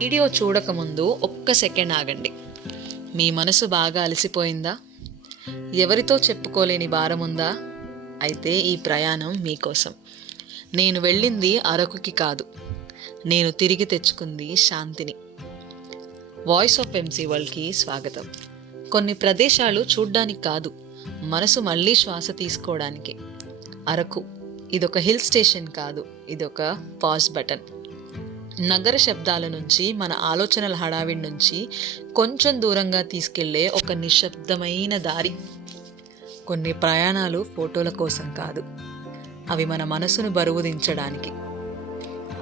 Video చూడకముందు ఒక్క second ఆగండి. మీ మనసు బాగా అలసిపోయిందా? ఎవరితో చెప్పుకోలేని భారం ఉందా? అయితే ఈ ప్రయాణం మీకోసం. నేను వెళ్ళింది అరకుకి కాదు, నేను తిరిగి తెచ్చుకుంది శాంతిని. వాయిస్ ఆఫ్ ఎంసీ వరల్డ్కి స్వాగతం. కొన్ని ప్రదేశాలు చూడ్డానికి కాదు, మనసు మళ్ళీ శ్వాస తీసుకోవడానికి. అరకు ఇదొక హిల్ స్టేషన్ కాదు, ఇదొక పాజ్ బటన్. నగర శబ్దాల నుంచి, మన ఆలోచనల హడావిడి నుంచి కొంచెం దూరంగా తీసుకెళ్లే ఒక నిశ్శబ్దమైన దారి. కొన్ని ప్రయాణాలు ఫోటోల కోసం కాదు, అవి మన మనసును బరువు దించడానికి.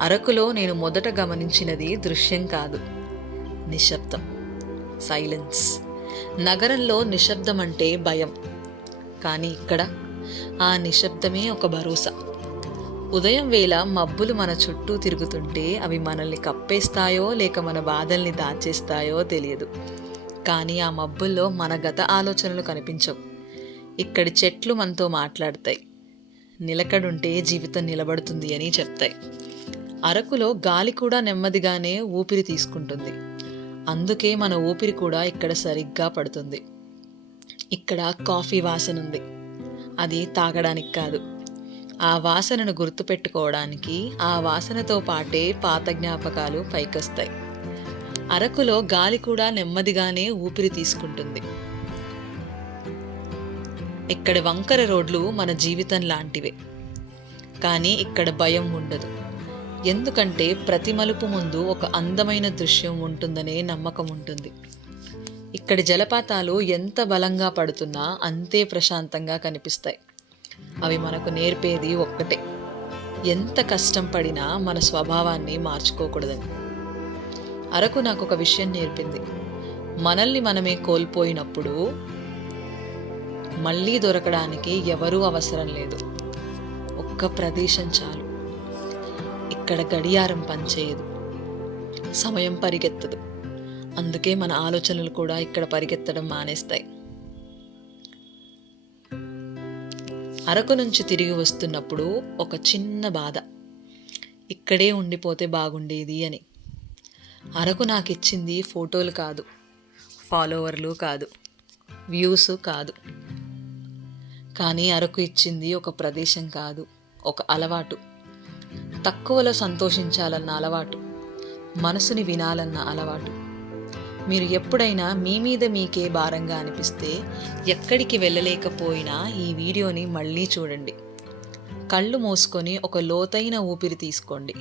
అరకులో నేను మొదట గమనించినది దృశ్యం కాదు, నిశ్శబ్దం, సైలెన్స్. నగరంలో నిశ్శబ్దం అంటే భయం, కానీ ఇక్కడ ఆ నిశ్శబ్దమే ఒక భరోసా. ఉదయం వేళ మబ్బులు మన చుట్టూ తిరుగుతుంటే అవి మనల్ని కప్పేస్తాయో లేక మన బాధల్ని దాచేస్తాయో తెలియదు. కానీ ఆ మబ్బుల్లో మన గత ఆలోచనలు కనిపించవు. ఇక్కడి చెట్లు మనతో మాట్లాడతాయి, నిలకడుంటే జీవితం నిలబడుతుంది అని చెప్తాయి. అరకులో గాలి కూడా నెమ్మదిగానే ఊపిరి తీసుకుంటుంది, అందుకే మన ఊపిరి కూడా ఇక్కడ సరిగ్గా పడుతుంది. ఇక్కడ కాఫీ వాసన ఉంది, అది తాగడానికి కాదు, ఆ వాసనను గుర్తుపెట్టుకోవడానికి. ఆ వాసనతో పాటే పాత జ్ఞాపకాలు పైకొస్తాయి. అరకులో గాలి కూడా నెమ్మదిగానే ఊపిరి తీసుకుంటుంది. ఇక్కడ వంకర రోడ్లు మన జీవితం లాంటివే, కానీ ఇక్కడ భయం ఉండదు. ఎందుకంటే ప్రతి మలుపు ముందు ఒక అందమైన దృశ్యం ఉంటుందనే నమ్మకం ఉంటుంది. ఇక్కడి జలపాతాలు ఎంత బలంగా పడుతున్నా అంతే ప్రశాంతంగా కనిపిస్తాయి. అవి మనకు నేర్పేది ఒక్కటే, ఎంత కష్టం పడినా మన స్వభావాన్ని మార్చుకోకూడదని. అరకు నాకు ఒక విషయం నేర్పింది. మనల్ని మనమే కోల్పోయినప్పుడు మళ్ళీ దొరకడానికి ఎవరూ అవసరం లేదు, ఒక్క ప్రదేశం చాలు. ఇక్కడ గడియారం పనిచేయదు, సమయం పరిగెత్తదు, అందుకే మన ఆలోచనలు కూడా ఇక్కడ పరిగెత్తడం మానేస్తాయి. అరకు నుంచి తిరిగి వస్తున్నప్పుడు ఒక చిన్న బాధ, ఇక్కడే ఉండిపోతే బాగుండేది అని. అరకు నాకు ఇచ్చింది ఫోటోలు కాదు, ఫాలోవర్లు కాదు, వ్యూస్ కాదు, కానీ అరకు ఇచ్చింది ఒక ప్రదేశం కాదు, ఒక అలవాటు. తక్కువలో సంతోషించాలన్న అలవాటు, మనసుని వినాలన్న అలవాటు. మీరు ఎప్పుడైనా మీ మీద మీకే భారంగా అనిపిస్తే, ఎక్కడికి వెళ్ళలేకపోయినా ఈ వీడియోని మళ్ళీ చూడండి. కళ్ళు మూసుకొని ఒక లోతైన ఊపిరి తీసుకోండి.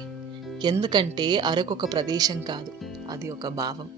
ఎందుకంటే అరకు ఒక ప్రదేశం కాదు, అది ఒక భావం.